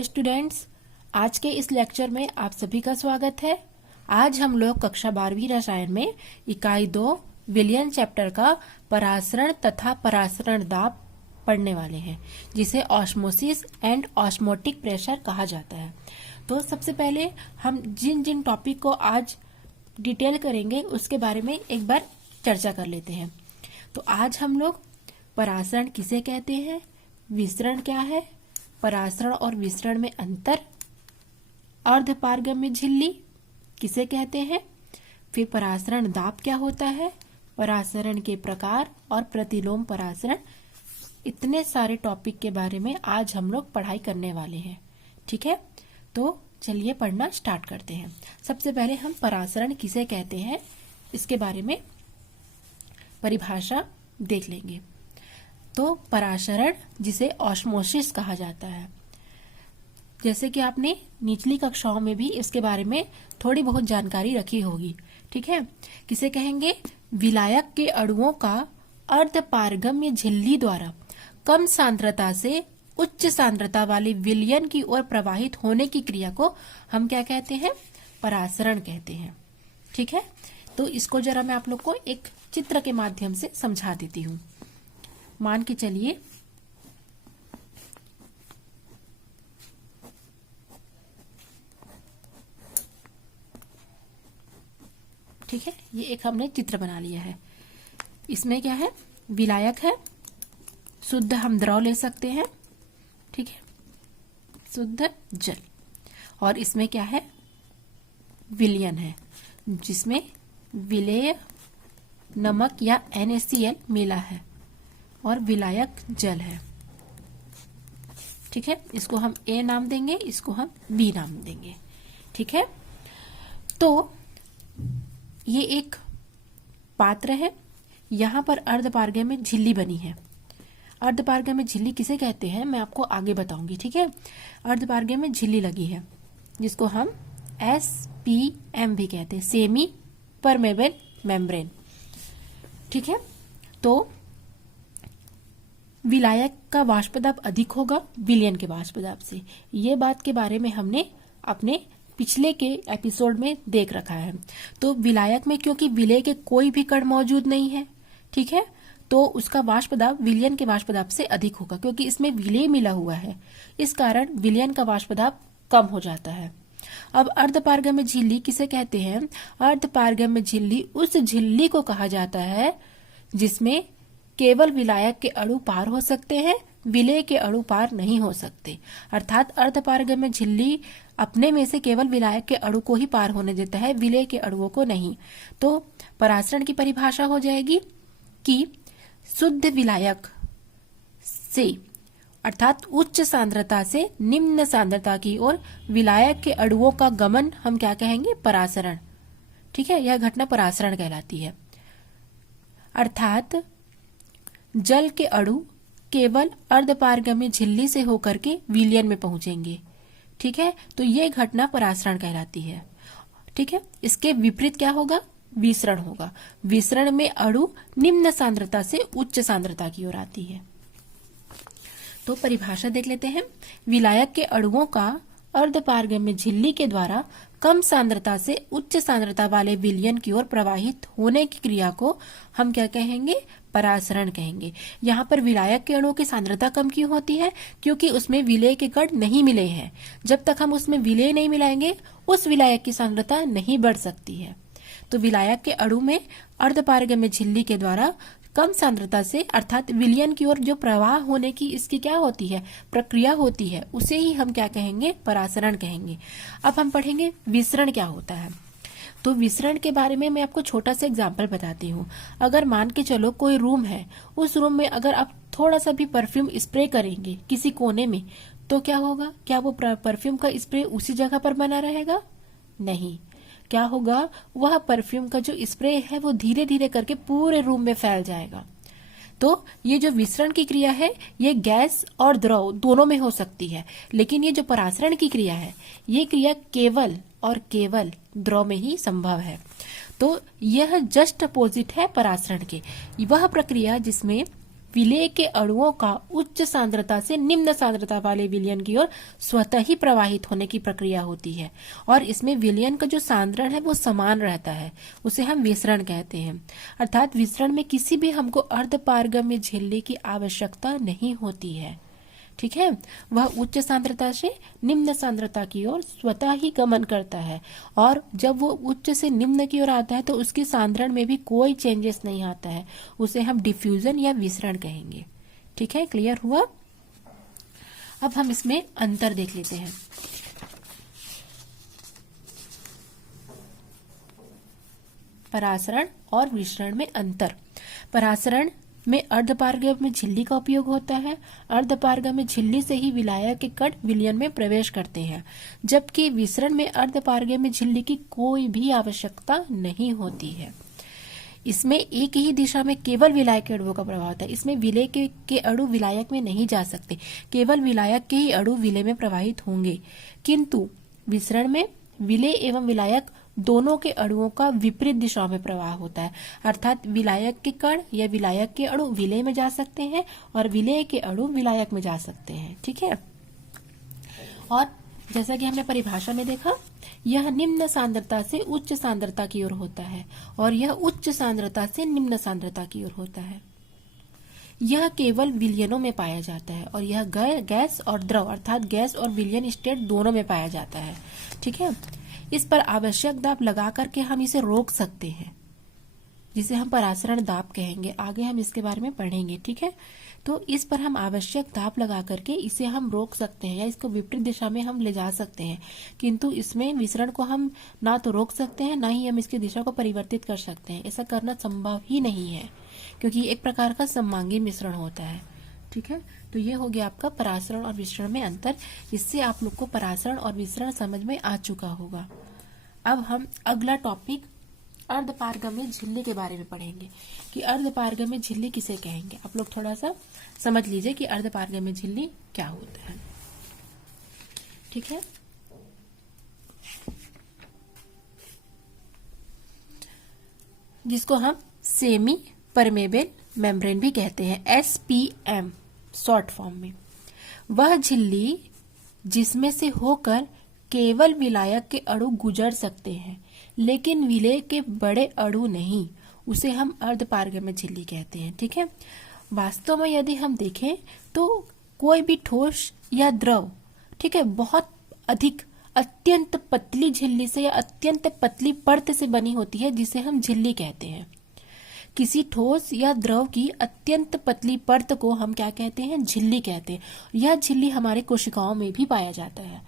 Hello students, आज के इस लेक्चर में आप सभी का स्वागत है। आज हम लोग कक्षा 12वीं रसायन में इकाई 2 विलयन चैप्टर का परासरण तथा परासरण दाब पढ़ने वाले हैं, जिसे ऑस्मोसिस एंड ऑस्मोटिक प्रेशर कहा जाता है। तो सबसे पहले हम जिन जिन टॉपिक को आज डिटेल करेंगे उसके बारे में एक बार चर्चा कर लेते हैं। तो आज हम लोग परासरण किसे कहते हैं, विसरण क्या है, परासरण और विसरण में अंतर, अर्धपारगम्य झिल्ली किसे कहते हैं, फिर परासरण दाब क्या होता है, परासरण के प्रकार और प्रतिलोम परासरण, इतने सारे टॉपिक के बारे में आज हम लोग पढ़ाई करने वाले हैं। ठीक है, तो चलिए पढ़ना स्टार्ट करते हैं। सबसे पहले हम परासरण किसे कहते हैं इसके बारे में परिभाषा देख लेंगे। तो परासरण जिसे ऑस्मोसिस कहा जाता है, जैसे कि आपने निचली कक्षाओं में भी इसके बारे में थोड़ी बहुत जानकारी रखी होगी। ठीक है, किसे कहेंगे, विलायक के अणुओं का अर्धपारगम्य झिल्ली द्वारा कम सांद्रता से उच्च सांद्रता वाले विलयन की ओर प्रवाहित होने की क्रिया को हम क्या कहते हैं, परासरण कहते हैं। ठीक है, तो इसको जरा मैं आप लोग को एक चित्र के माध्यम से समझा देती हूँ। मान के चलिए ठीक है, ये एक हमने चित्र बना लिया है। इसमें क्या है, विलायक है, शुद्ध हम द्रव ले सकते हैं, ठीक है, शुद्ध जल, और इसमें क्या है, विलयन है, जिसमें विलेय नमक या NaCl मिला है, और विलायक जल है। ठीक है, इसको हम A नाम देंगे, इसको हम B नाम देंगे। ठीक है, तो ये एक पात्र है, यहां पर अर्धपारगम्य झिल्ली बनी है। अर्धपारगम्य झिल्ली किसे कहते हैं मैं आपको आगे बताऊंगी। ठीक है, अर्धपारगम्य झिल्ली लगी है जिसको हम SPM भी कहते हैं, सेमी परमेबल मेम्ब्रेन। ठीक है, तो विलायक का वाष्प दाब अधिक होगा विलयन के वाष्प दाब से। ये बात के बारे में हमने अपने पिछले के एपिसोड में देख रखा है। तो विलायक में क्योंकि विलेय के कोई भी कण मौजूद नहीं है, ठीक है, तो उसका वाष्प दाब विलयन के वाष्प दाब से अधिक होगा, क्योंकि इसमें विलेय मिला हुआ है। इस कारण विलयन का वाष्प दाब कम हो जाता है। अब अर्धपारगम्य झिल्ली किसे कहते हैं, अर्धपारगम्य झिल्ली उस झिल्ली को कहा जाता है जिसमें केवल विलायक के अणु पार हो सकते हैं, विलेय के अणु पार नहीं हो सकते। अर्थात अर्धपारगम्य झिल्ली अपने में से केवल विलायक के अणु को ही पार होने देता है, विलेय के अणुओं को नहीं। तो परासरण की परिभाषा हो जाएगी कि शुद्ध विलायक से अर्थात उच्च सांद्रता से निम्न सांद्रता की ओर विलायक के अणुओं का गमन हम क्या कहेंगे, परासरण। ठीक है, यह घटना परासरण कहलाती है। अर्थात जल के अणु केवल अर्धपारगम्य झिल्ली से होकर के विलयन में पहुंचेंगे। ठीक है, तो ये घटना परासरण कहलाती है। ठीक है, इसके विपरीत क्या होगा, विसरण होगा। विसरण में अणु निम्न सांद्रता से उच्च सांद्रता की ओर आती है। तो परिभाषा देख लेते हैं। विलायक के अणुओं का अर्धपारगम्य झिल्ली के द्वारा कम सांद्रता से उच्च सांद्रता वाले विलयन की ओर प्रवाहित होने की क्रिया को हम क्या कहेंगे, परासरण कहेंगे। यहाँ पर विलायक के अणुओं की सांद्रता कम क्यों होती है, क्योंकि उसमें विलेय के कण नहीं मिले हैं। जब तक हम उसमें विलेय नहीं मिलाएंगे उस विलायक की सांद्रता नहीं बढ़ सकती है। तो विलायक के अणु में अर्धपारगम्य झिल्ली के द्वारा कम सांद्रता से अर्थात विलयन की ओर जो प्रवाह होने की इसकी क्या होती है, प्रक्रिया होती है, उसे ही हम क्या कहेंगे, परासरण कहेंगे। अब हम पढ़ेंगे विसरण क्या होता है। तो विसरण के बारे में मैं आपको छोटा सा एग्जाम्पल बताती हूँ। अगर मान के चलो कोई रूम है, उस रूम में अगर आप थोड़ा सा भी परफ्यूम स्प्रे करेंगे किसी कोने में, तो क्या होगा, क्या वो परफ्यूम का स्प्रे उसी जगह पर बना रहेगा, नहीं। क्या होगा, वह परफ्यूम का जो स्प्रे है वो धीरे धीरे करके पूरे रूम में फैल जाएगा। तो ये जो विसरण की क्रिया है ये गैस और द्रव दोनों में हो सकती है, लेकिन ये जो परासरण की क्रिया है ये क्रिया केवल और केवल द्रव में ही संभव है। तो यह जस्ट अपोजिट है परासरण के, वह प्रक्रिया जिसमें विलेय के अणुओं का उच्च सांद्रता से निम्न सांद्रता वाले विलयन की ओर स्वतः ही प्रवाहित होने की प्रक्रिया होती है। और इसमें विलयन का जो सांद्रण है वो समान रहता है, उसे हम विसरण कहते हैं। अर्थात विसरण में किसी भी हमको अर्धपारगम्य झिल्ली की आवश्यकता नहीं होती है। ठीक है, वह उच्च सांद्रता से निम्न सांद्रता की ओर स्वतः ही गमन करता है, और जब वो उच्च से निम्न की ओर आता है तो उसकी सांद्रण में भी कोई चेंजेस नहीं आता है, उसे हम डिफ्यूजन या विसरण कहेंगे। ठीक है, क्लियर हुआ? अब हम इसमें अंतर देख लेते हैं। परासरण और विसरण में अंतर। परासरण में अर्धपारगम्य झिल्ली का उपयोग होता है। अर्धपारगम्य झिल्ली से ही विलायक के कण विलयन में प्रवेश करते हैं, जबकि विसरण में अर्धपारगम्य झिल्ली की कोई भी आवश्यकता नहीं होती है। इसमें एक ही दिशा में केवल विलायक के अणुओं का प्रभाव होता है। इसमें विलेय के अणु विलायक में नहीं जा सकते, केवल विलायक के ही अणु विलेय में प्रवाहित होंगे। किंतु विसरण में विलेय एवं विलायक दोनों के अणुओं का विपरीत दिशाओं में प्रवाह होता है। अर्थात विलायक के कण या विलायक के अणु विलेय में जा सकते हैं और विलेय के अणु विलायक में जा सकते हैं। ठीक है, और जैसा कि हमने परिभाषा में देखा, यह निम्न सांद्रता से उच्च सांद्रता की ओर होता है और यह उच्च सांद्रता से निम्न सांद्रता की ओर होता है। यह केवल विलयनों में पाया जाता है और यह गैस और द्रव अर्थात गैस और विलयन स्टेट दोनों में पाया जाता है। ठीक है, इस पर आवश्यक दाब लगा करके हम इसे रोक सकते हैं, जिसे हम परासरण दाब कहेंगे। आगे हम इसके बारे में पढ़ेंगे। ठीक है, तो इस पर हम आवश्यक दाब लगा करके इसे हम रोक सकते हैं या इसको विपरीत दिशा में हम ले जा सकते हैं। किंतु इसमें विसरण को हम ना तो रोक सकते हैं, ना ही हम इसकी दिशा को परिवर्तित कर सकते हैं। ऐसा करना संभव ही नहीं है, क्योंकि एक प्रकार का सममांगी मिश्रण होता है। ठीक है, तो ये हो गया आपका परासरण और विसरण में अंतर। इससे आप लोग को परासरण और विसरण समझ में आ चुका होगा। अब हम अगला टॉपिक अर्धपारगम्य झिल्ली के बारे में पढ़ेंगे कि अर्धपारगम्य झिल्ली किसे कहेंगे। आप लोग थोड़ा सा समझ लीजिए कि अर्धपारगम्य झिल्ली क्या होता है। ठीक है, जिसको हम सेमी परमेबल मेम्ब्रेन भी कहते हैं, SPM शॉर्ट फॉर्म में। वह झिल्ली जिसमें से होकर केवल विलायक के अणु गुजर सकते हैं लेकिन विलेय के बड़े अणु नहीं, उसे हम अर्धपारगम्य झिल्ली कहते हैं। ठीक है, वास्तव में यदि हम देखें तो कोई भी ठोस या द्रव, ठीक है, बहुत अधिक अत्यंत पतली झिल्ली से या अत्यंत पतली परत से बनी होती है, जिसे हम झिल्ली कहते हैं। किसी ठोस या द्रव की अत्यंत पतली परत को हम क्या कहते हैं? झिल्ली कहते हैं। यह झिल्ली हमारे कोशिकाओं में भी पाया जाता है।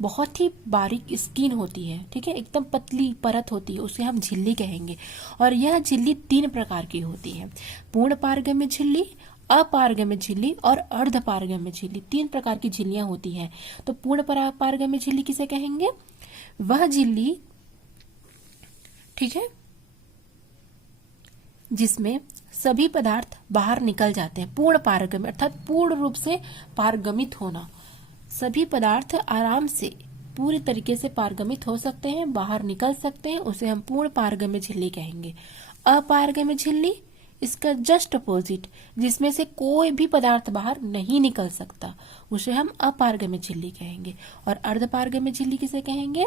बहुत ही बारीक स्किन होती है, ठीक है, एकदम पतली परत होती है, उसे हम झिल्ली कहेंगे। और यह झिल्ली 3 प्रकार की होती है, पूर्ण पारगम्य झिल्ली, अपारगम्य झिल्ली और अर्धपारगम्य झिल्ली। 3 प्रकार की झिल्लियां होती हैं। तो पूर्ण पारगम्य झिल्ली किसे कहेंगे? वह झिल्ली, ठीक है, जिसमें सभी पदार्थ बाहर निकल जाते हैं। पूर्ण पारगम्य अर्थात पूर्ण रूप से पारगमित होना। सभी पदार्थ आराम से पूरी तरीके से पारगमित हो सकते हैं, बाहर निकल सकते हैं, उसे हम पूर्ण पारगम्य झिल्ली कहेंगे। अपारगम्य झिल्ली इसका जस्ट अपोजिट, जिसमें से कोई भी पदार्थ बाहर नहीं निकल सकता, उसे हम अपारगम्य झिल्ली कहेंगे। और अर्धपारगम्य झिल्ली किसे कहेंगे?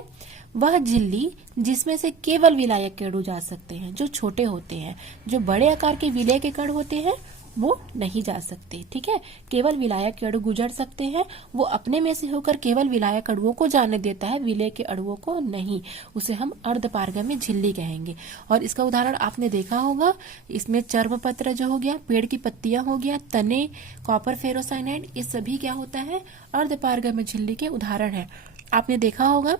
वह झिल्ली जिसमें से केवल विलायक के अणु जा सकते हैं, जो छोटे होते हैं। जो बड़े आकार के विलेय के कण होते हैं वो नहीं जा सकते, ठीक है, केवल विलायक के अणु गुजर सकते हैं। वो अपने में से होकर केवल विलायक अणुओं को जाने देता है, विलेय के अणुओं को नहीं, उसे हम अर्धपारगम्य झिल्ली कहेंगे। और इसका उदाहरण आपने देखा होगा, इसमें चर्मपत्र जो हो गया, पेड़ की पत्तियां हो गया, तने, कॉपर फेरोसाइनाइड, ये सभी क्या होता है? अर्धपारगम्य झिल्ली के उदाहरण है। आपने देखा होगा,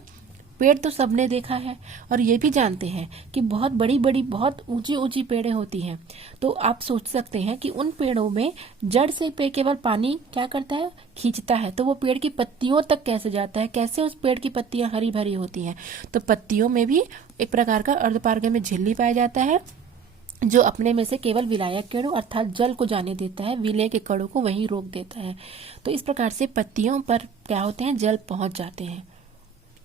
पेड़ तो सबने देखा है और ये भी जानते हैं कि बहुत बड़ी बड़ी बहुत ऊंची ऊंची पेड़ें होती हैं। तो आप सोच सकते हैं कि उन पेड़ों में जड़ से पेड़ केवल पानी क्या करता है? खींचता है। तो वो पेड़ की पत्तियों तक कैसे जाता है? कैसे उस पेड़ की पत्तियां हरी भरी होती हैं? तो पत्तियों में भी एक प्रकार का अर्धपारगम्य झिल्ली पाया जाता है, जो अपने में से केवल विलायक के अणु अर्थात जल को जाने देता है, विलेय के कणों को वहीं रोक देता है। तो इस प्रकार से पत्तियों पर क्या होते हैं? जल पहुंच जाते हैं।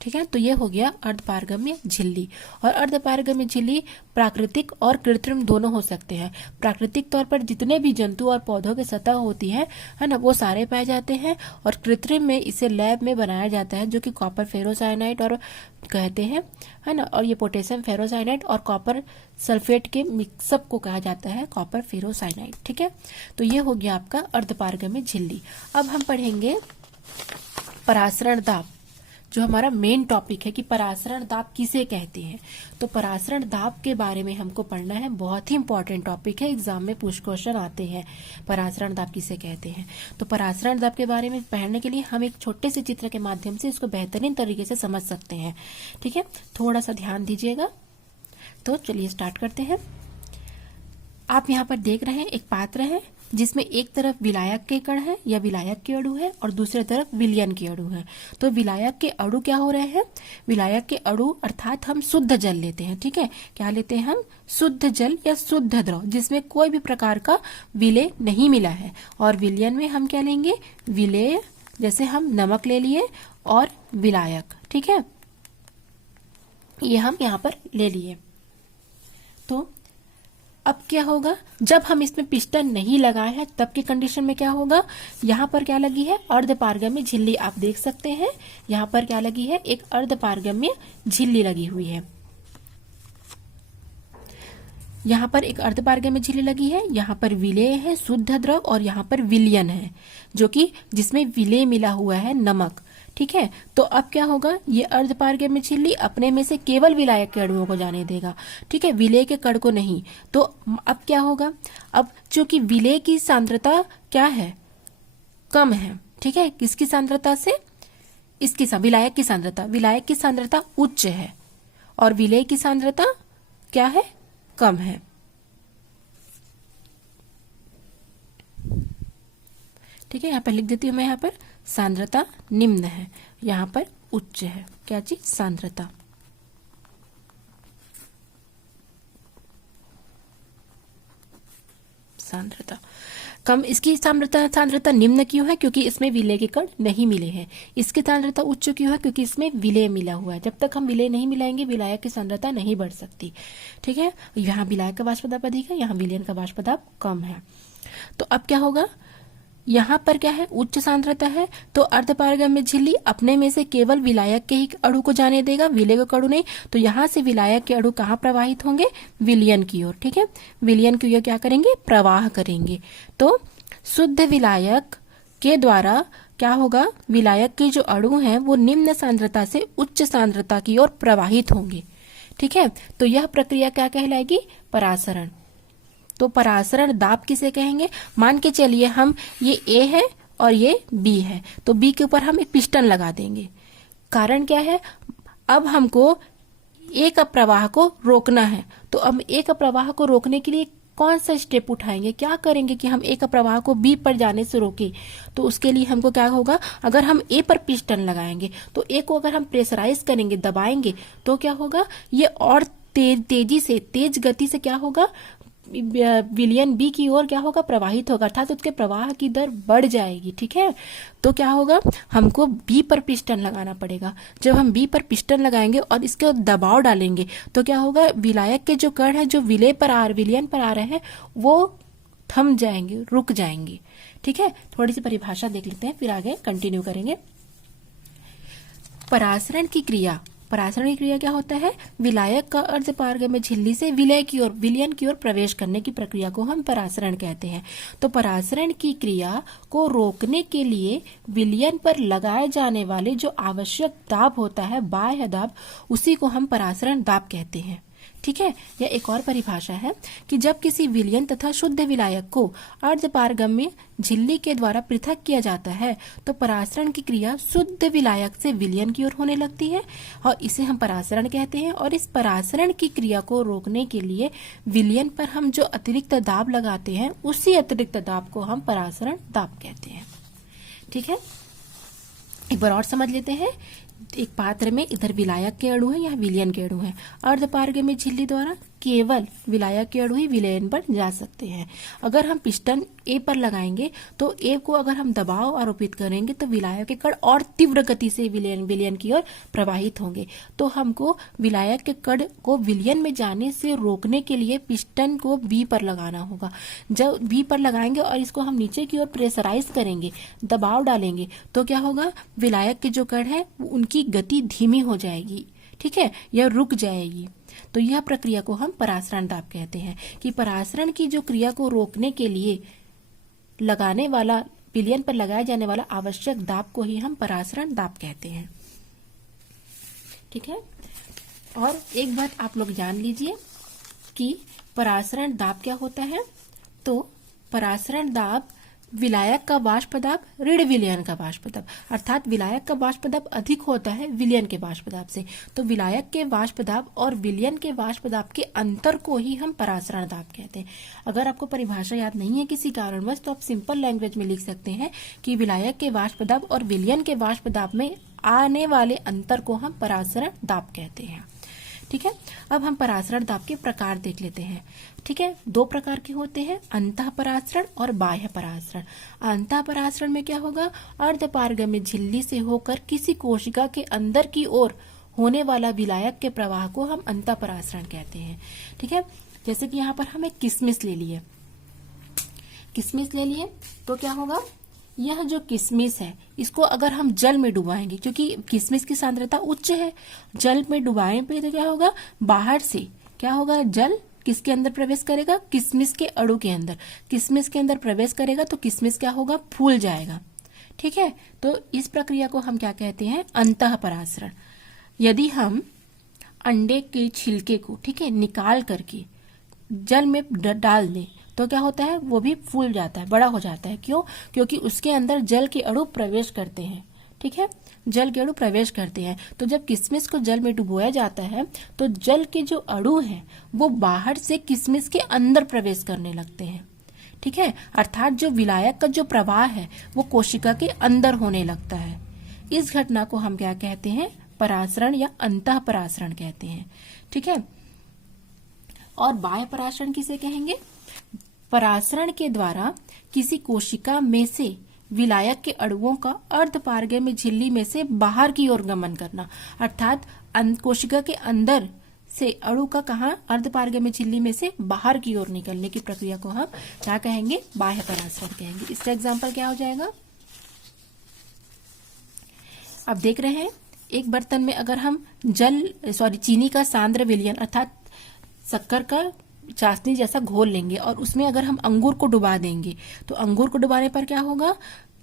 ठीक है, तो ये हो गया अर्धपारगम्य झिल्ली। और अर्धपारगम्य झिल्ली प्राकृतिक और कृत्रिम दोनों हो सकते हैं। प्राकृतिक तौर पर जितने भी जंतु और पौधों की सतह होती है ना, वो सारे पाए जाते हैं। और कृत्रिम में इसे लैब में बनाया जाता है, जो कि कॉपर फेरोसाइनाइड और कहते हैं, है ना। और ये पोटेशियम फेरोसाइनाइड और कॉपर सल्फेट के मिक्सअप को कहा जाता है कॉपर फेरोसाइनाइड। ठीक है, तो ये हो गया आपका अर्धपारगम्य झिल्ली। अब हम पढ़ेंगे परासरण दाब, जो हमारा मेन टॉपिक है कि परासरण दाब किसे कहते हैं। तो परासरण दाब के बारे में हमको पढ़ना है, बहुत ही इंपॉर्टेंट टॉपिक है, एग्जाम में कुछ क्वेश्चन आते हैं परासरण दाब किसे कहते हैं। तो परासरण दाब के बारे में पढ़ने के लिए हम एक छोटे से चित्र के माध्यम से इसको बेहतरीन तरीके से समझ सकते हैं। ठीक है, थोड़ा सा ध्यान दीजिएगा। तो चलिए स्टार्ट करते हैं। आप यहाँ पर देख रहे हैं एक पात्र है जिसमें एक तरफ विलायक के कण है या विलायक के अणु है और दूसरी तरफ विलयन के अणु है। तो विलायक के अणु क्या हो रहे हैं, विलायक के अणु अर्थात हम शुद्ध जल लेते हैं। ठीक है, क्या लेते हैं हम, शुद्ध जल या शुद्ध द्रव जिसमें कोई भी प्रकार का विलेय नहीं मिला है। और विलयन में हम क्या लेंगे, विलेय, जैसे हम नमक ले लिए और विलायक। ठीक है, ये हम यहाँ पर ले लिए। तो अब क्या होगा, जब हम इसमें पिस्टन नहीं लगाए हैं तब की कंडीशन में क्या होगा, यहाँ पर क्या लगी है, अर्धपारगम्य झिल्ली। आप देख सकते हैं यहाँ पर क्या लगी है, एक अर्धपारगम्य झिल्ली लगी हुई है। यहाँ पर एक अर्धपारगम्य झिल्ली लगी है, यहाँ पर विलेय है शुद्ध द्रव और यहाँ पर विलयन है जो कि जिसमें विलेय मिला हुआ है नमक। ठीक है, तो अब क्या होगा, ये अर्धपारगम्य झिल्ली अपने में से केवल विलायक के अणुओं को जाने देगा। ठीक है, विलेय के कण को नहीं। तो अब क्या होगा, अब चूंकि विलेय की सांद्रता क्या है, कम है। ठीक है, किसकी सांद्रता से, इसकी विलायक की सांद्रता, विलायक की सांद्रता उच्च है और विलेय की सांद्रता क्या है, कम है। ठीक है, यहाँ पर लिख देती हूँ मैं, यहाँ पर सांद्रता निम्न है, यहाँ पर उच्च है। क्या चीज, सांद्रता। सांद्रता कम, इसकी सांद्रता निम्न क्यों है, क्योंकि इसमें विलेय के कण नहीं मिले हैं। इसकी सांद्रता उच्च क्यों है, क्योंकि इसमें विलेय मिला हुआ है। जब तक हम विलेय नहीं मिलाएंगे विलायक की सांद्रता नहीं बढ़ सकती। ठीक है, यहाँ विलायक का वाष्प दाब अधिक है, यहाँ विलयन का वाष्प दाब कम है। तो अब क्या होगा, यहाँ पर क्या है, उच्च सांद्रता है, तो अर्धपारगम्य झिल्ली अपने में से केवल विलायक के ही अणु को जाने देगा, विलेय के अणु नहीं। तो यहाँ से विलायक के अणु कहाँ प्रवाहित होंगे, विलयन की ओर। ठीक है, विलयन की ओर क्या करेंगे, प्रवाह करेंगे। तो शुद्ध विलायक के द्वारा क्या होगा, विलायक के जो अणु हैं वो निम्न सांद्रता से उच्च सांद्रता की ओर प्रवाहित होंगे। ठीक है, तो यह प्रक्रिया क्या कहलाएगी, परासरण। तो परासरण दाब किसे कहेंगे, मान के चलिए हम ये ए है और ये बी है, तो बी के ऊपर हम एक पिस्टन लगा देंगे। कारण क्या है, अब हमको ए का प्रवाह को रोकना है। तो अब ए का प्रवाह को रोकने के लिए कौन सा स्टेप उठाएंगे, क्या करेंगे कि हम ए का प्रवाह को बी पर जाने से रोके। तो उसके लिए हमको क्या होगा, अगर हम ए पर पिस्टन लगाएंगे तो ए को अगर हम प्रेशराइज करेंगे, दबाएंगे, तो क्या होगा, ये और तेज गति से क्या होगा, विलयन बी की ओर क्या होगा, प्रवाहित होगा, अर्थात उसके प्रवाह की दर बढ़ जाएगी। ठीक है, तो क्या होगा, हमको बी पर पिस्टन लगाना पड़ेगा। जब हम बी पर पिस्टन लगाएंगे और इसके दबाव डालेंगे तो क्या होगा, विलायक के जो कण है जो विलयन पर आ रहे हैं वो थम जाएंगे, रुक जाएंगे। ठीक है, थोड़ी सी परिभाषा देख लेते हैं फिर आगे कंटिन्यू करेंगे। परासरण की क्रिया, परासरण की क्रिया क्या होता है, विलायक का अर्धपारगम्य झिल्ली से विलय की ओर, विलयन की ओर प्रवेश करने की प्रक्रिया को हम परासरण कहते हैं। तो परासरण की क्रिया को रोकने के लिए विलयन पर लगाए जाने वाले जो आवश्यक दाब होता है, बाह्य दाब, उसी को हम परासरण दाब कहते हैं। ठीक है, यह एक और परिभाषा है कि जब किसी विलयन तथा शुद्ध विलायक को अर्धपारगम्य झिल्ली के द्वारा पृथक किया जाता है तो परासरण की क्रिया शुद्ध विलायक से विलयन की ओर होने लगती है और इसे हम परासरण कहते हैं। और इस परासरण की क्रिया को रोकने के लिए विलयन पर हम जो अतिरिक्त दाब लगाते हैं उसी अतिरिक्त दाब को हम परासरण दाब कहते हैं। ठीक है, एक बार और समझ लेते हैं। एक पात्र में इधर विलायक के अणु है, यहाँ विलयन के अणु है। अर्धपारगम्य झिल्ली द्वारा केवल विलायक के अणु ही विलयन पर जा सकते हैं। अगर हम पिस्टन ए पर लगाएंगे तो ए को अगर हम दबाव आरोपित करेंगे तो विलायक के कण और तीव्र गति से विलयन की ओर प्रवाहित होंगे। तो हमको विलायक के कण को विलयन में जाने से रोकने के लिए पिस्टन को बी पर लगाना होगा। जब बी पर लगाएंगे और इसको हम नीचे की ओर प्रेशराइज करेंगे, दबाव डालेंगे, तो क्या होगा, विलायक के जो कण है उनकी गति धीमी हो जाएगी। ठीक है, यह रुक जाएगी। तो यह प्रक्रिया को हम परासरण दाब कहते हैं कि परासरण की जो क्रिया को रोकने के लिए लगाने वाला विलयन पर लगाया जाने वाला आवश्यक दाब को ही हम परासरण दाब कहते हैं। ठीक है, और एक बात आप लोग जान लीजिए कि परासरण दाब क्या होता है। तो परासरण दाब विलायक का वाष्प दाब ऋण विलयन का वाष्प दाब, अर्थात विलायक का वाष्प दाब अधिक होता है विलयन के वाष्प दाब से। तो विलायक के वाष्प दाब और विलयन के वाष्प दाब के अंतर को ही हम परासरण दाब कहते हैं। अगर आपको परिभाषा याद नहीं है किसी कारणवश तो आप सिंपल लैंग्वेज में लिख सकते हैं कि विलायक के वाष्प दाब और विलयन के वाष्प दाब में आने वाले अंतर को हम परासरण दाब कहते हैं। ठीक है, अब हम परासरण दाब के प्रकार देख लेते हैं। ठीक है, दो प्रकार के होते हैं, अंतः परासरण और बाह्य परासरण। अंतः परासरण में क्या होगा, अर्धपारगम्य झिल्ली से होकर किसी कोशिका के अंदर की ओर होने वाला विलायक के प्रवाह को हम अंतः परासरण कहते हैं। ठीक है, जैसे कि यहाँ पर हम एक किशमिश ले लिए, तो क्या होगा, यह जो किशमिश है इसको अगर हम जल में डुबाएंगे, क्योंकि किशमिश की सांद्रता उच्च है, जल में डुबाएं पे तो क्या होगा, बाहर से क्या होगा, जल किसके अंदर प्रवेश करेगा, किशमिश के अणु के अंदर। किशमिश के अंदर प्रवेश करेगा तो किशमिश क्या होगा, फूल जाएगा। ठीक है, तो इस प्रक्रिया को हम क्या कहते हैं, अंतः परासरण। यदि हम अंडे के छिलके को, ठीक है, निकाल करके जल में डाल दें तो क्या होता है, वो भी फूल जाता है, बड़ा हो जाता है। क्यों, क्योंकि उसके अंदर जल के अणु प्रवेश करते हैं। ठीक है, जल के अणु प्रवेश करते हैं। तो जब किशमिश को जल में डुबोया जाता है तो जल के जो अणु हैं वो बाहर से किशमिश के अंदर प्रवेश करने लगते हैं। ठीक है, अर्थात जो विलायक का जो प्रवाह है वो कोशिका के अंदर होने लगता है। इस घटना को हम क्या कहते हैं, परासरण या अंतः परासरण कहते हैं। ठीक है, और बाह्य परासरण किसे कहेंगे, परासरण के द्वारा किसी कोशिका में से विलायक के अणुओं का अर्धपारगम्य झिल्ली में से बाहर की ओर गमन करना, अर्थात कोशिका के अंदर से अणु का कहा, अर्धपारगम्य झिल्ली में से बाहर की ओर निकलने की प्रक्रिया को हम क्या कहेंगे, बाह्य परासरण कहेंगे। इसका एग्जाम्पल क्या हो जाएगा, अब देख रहे हैं, एक बर्तन में अगर हम चीनी का सांद्र विलयन अर्थात शक्कर का चाशनी जैसा घोल लेंगे और उसमें अगर हम अंगूर को डुबा देंगे तो अंगूर को डुबाने पर क्या होगा,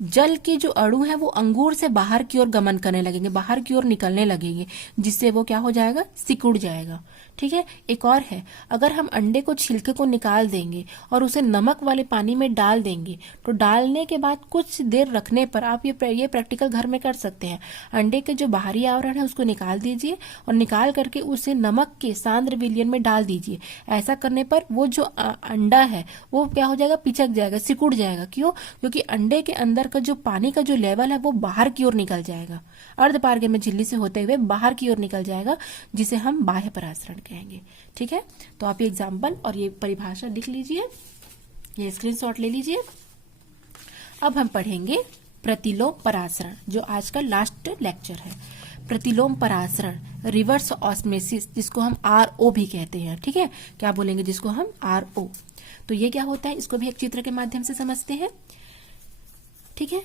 जल के जो अणु है वो अंगूर से बाहर की ओर गमन करने लगेंगे, बाहर की ओर निकलने लगेंगे, जिससे वो क्या हो जाएगा, सिकुड़ जाएगा। ठीक है, एक और है, अगर हम अंडे को छिलके को निकाल देंगे और उसे नमक वाले पानी में डाल देंगे तो डालने के बाद कुछ देर रखने पर, आप ये प्रैक्टिकल घर में कर सकते हैं, अंडे के जो बाहरी आवरण है उसको निकाल दीजिए और निकाल करके उसे नमक के सांद्र विलयन में डाल दीजिए। ऐसा करने पर वो जो अंडा है वो क्या हो जाएगा, पिचक जाएगा, सिकुड़ जाएगा। क्यों, क्योंकि अंडे के अंदर का जो पानी का जो लेवल है वो बाहर की ओर निकल जाएगा, अर्धपारगम्य झिल्ली से होते हुए बाहर की ओर निकल जाएगा, जिसे हम बाह्य परासरण कहेंगे। ठीक है, तो आप ये एग्जाम्पल और ये परिभाषा लिख लीजिए, ये स्क्रीनशॉट ले लीजिए। अब हम पढ़ेंगे प्रतिलोम परासरण, जो आज का लास्ट लेक्चर है। प्रतिलोम परासरण, रिवर्स ऑस्मोसिस, जिसको हम RO भी कहते हैं। ठीक है, क्या बोलेंगे, जिसको हम RO। तो ये क्या होता है, इसको भी एक चित्र के माध्यम से समझते हैं। ठीक है,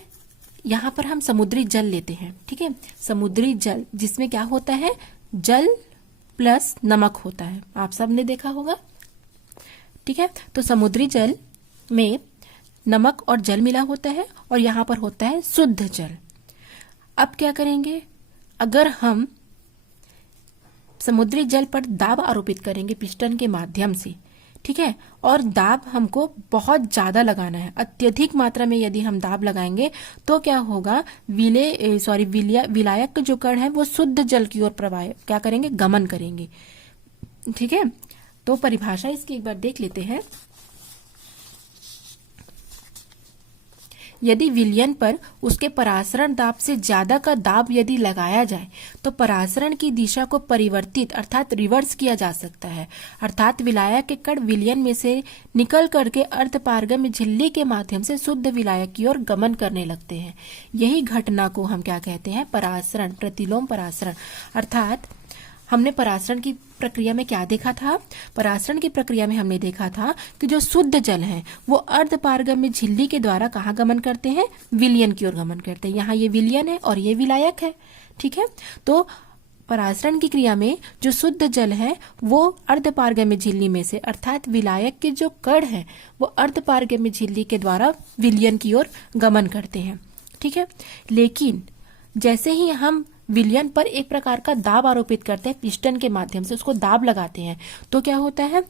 यहाँ पर हम समुद्री जल लेते हैं। ठीक है, समुद्री जल जिसमें क्या होता है, जल प्लस नमक होता है, आप सब ने देखा होगा। ठीक है, तो समुद्री जल में नमक और जल मिला होता है और यहाँ पर होता है शुद्ध जल। अब क्या करेंगे, अगर हम समुद्री जल पर दाब आरोपित करेंगे पिस्टन के माध्यम से, ठीक है, और दाब हमको बहुत ज्यादा लगाना है, अत्यधिक मात्रा में यदि हम दाब लगाएंगे तो क्या होगा, विलायक जो कण है वो शुद्ध जल की ओर प्रवाह क्या करेंगे, गमन करेंगे। ठीक है, तो परिभाषा इसकी एक बार देख लेते हैं। यदि विलयन पर उसके परासरण दाब से ज्यादा का दाब यदि लगाया जाए तो परासरण की दिशा को परिवर्तित अर्थात रिवर्स किया जा सकता है, अर्थात विलायक के कण विलयन में से निकल करके अर्धपारगम्य झिल्ली के माध्यम से शुद्ध विलायक की ओर गमन करने लगते हैं। यही घटना को हम क्या कहते हैं? परासरण, प्रतिलोम परासरण। अर्थात हमने परासरण की प्रक्रिया में क्या देखा था? परासरण की प्रक्रिया में हमने देखा था कि जो शुद्ध जल है वो अर्धपारगम्य झिल्ली के द्वारा कहाँ गमन करते हैं? विलयन की ओर गमन करते हैं। यहाँ ये विलयन है और ये विलायक है, ठीक है। तो परासरण की क्रिया में जो शुद्ध जल है वो अर्धपारगम्य झिल्ली में से अर्थात विलायक के जो कण है वो अर्धपारगम्य झिल्ली के द्वारा विलयन की ओर गमन करते हैं, ठीक है। लेकिन जैसे ही हम विलयन पर एक प्रकार का दाब आरोपित करते हैं, पिस्टन के माध्यम से उसको दाब लगाते हैं, तो क्या होता है?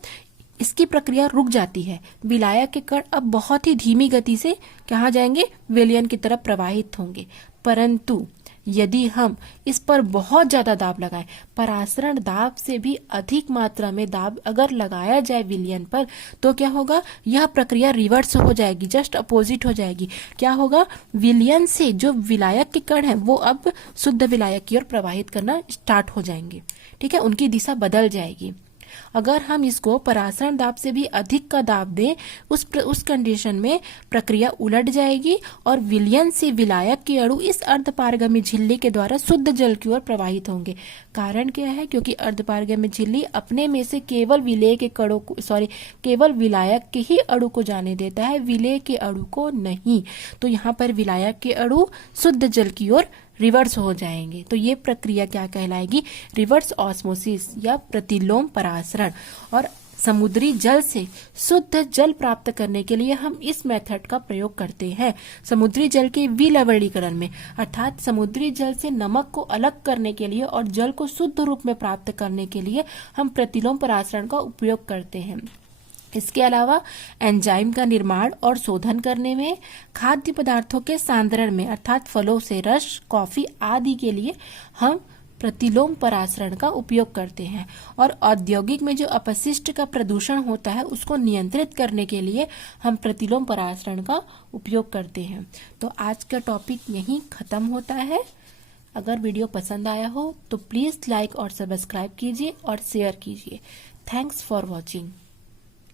इसकी प्रक्रिया रुक जाती है। विलायक के कण अब बहुत ही धीमी गति से कहाँ जाएंगे? विलयन की तरफ प्रवाहित होंगे। परंतु यदि हम इस पर बहुत ज्यादा दाब लगाएं, परासरण दाब से भी अधिक मात्रा में दाब अगर लगाया जाए विलयन पर, तो क्या होगा? यह प्रक्रिया रिवर्स हो जाएगी, जस्ट अपोजिट हो जाएगी। क्या होगा? विलयन से जो विलायक के कण है वो अब शुद्ध विलायक की ओर प्रवाहित करना स्टार्ट हो जाएंगे, ठीक है। उनकी दिशा बदल जाएगी। अगर हम इसको परासरण दाब से भी अधिक का दाब दें, उस कंडीशन में प्रक्रिया उलट जाएगी और विलयन से विलायक के अणु इस अर्धपारगम्य झिल्ली के द्वारा शुद्ध जल की ओर प्रवाहित होंगे। कारण क्या है? क्योंकि अर्धपारगम्य झिल्ली अपने में से केवल विलेय के कणों को केवल विलायक के ही अणु को जाने देता है, विलेय के अणु को नहीं। तो यहाँ पर विलायक के अणु शुद्ध जल की ओर रिवर्स हो जाएंगे। तो ये प्रक्रिया क्या कहलाएगी? रिवर्स ऑस्मोसिस या प्रतिलोम परासरण। और समुद्री जल से शुद्ध जल प्राप्त करने के लिए हम इस मेथड का प्रयोग करते हैं। समुद्री जल के विलवणीकरण में अर्थात समुद्री जल से नमक को अलग करने के लिए और जल को शुद्ध रूप में प्राप्त करने के लिए हम प्रतिलोम परासरण का उपयोग करते हैं। इसके अलावा एंजाइम का निर्माण और शोधन करने में, खाद्य पदार्थों के सांद्रण में अर्थात फलों से रस, कॉफी आदि के लिए हम प्रतिलोम परासरण का उपयोग करते हैं। और औद्योगिक में जो अपशिष्ट का प्रदूषण होता है उसको नियंत्रित करने के लिए हम प्रतिलोम परासरण का उपयोग करते हैं। तो आज का टॉपिक यहीं खत्म होता है। अगर वीडियो पसंद आया हो तो प्लीज लाइक और सब्सक्राइब कीजिए और शेयर कीजिए। Thanks for watching.